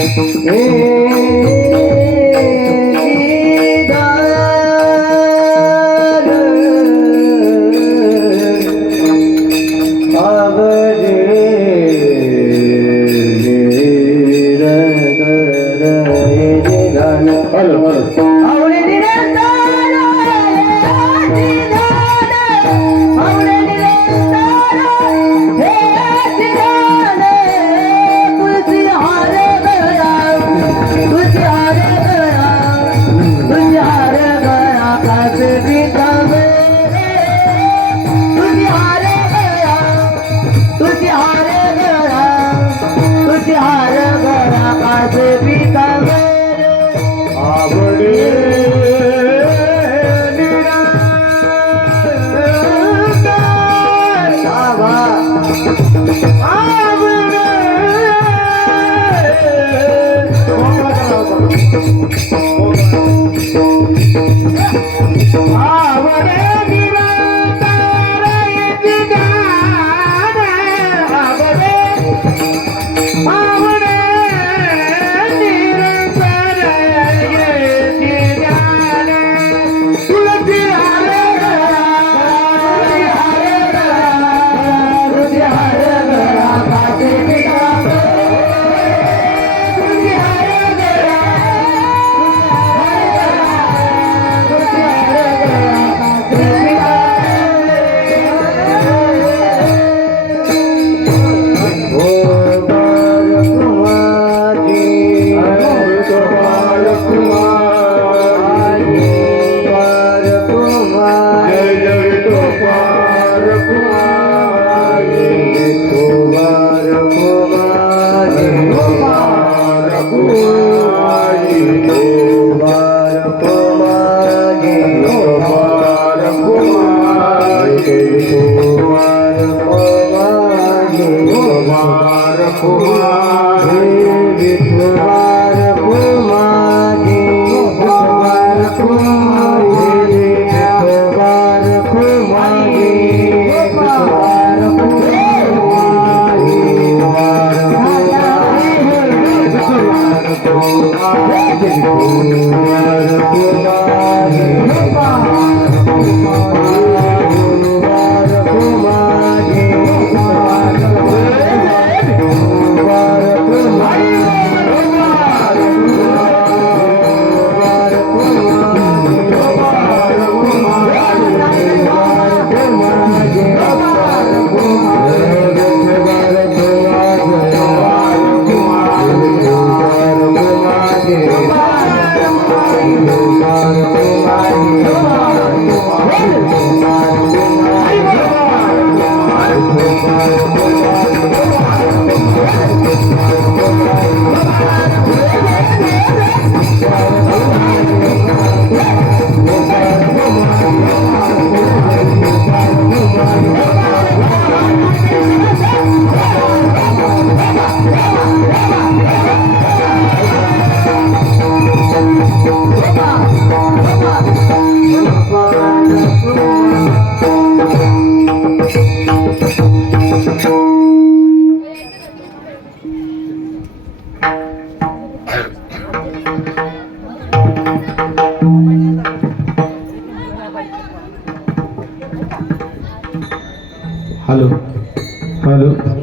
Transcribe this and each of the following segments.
Ei,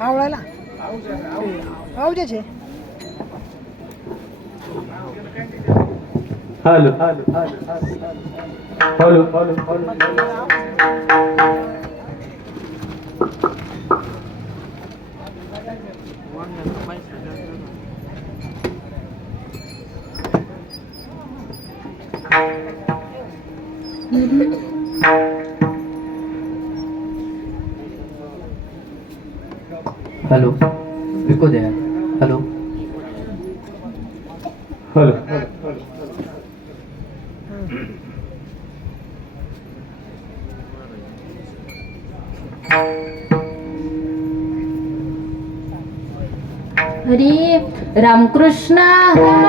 આવડેલા આવજે છે હાલો હાલો હાલો હાલો હાલો હાલો हेलो बिल्कुल दे हेलो हेलो हरे रामकृष्ण हरे।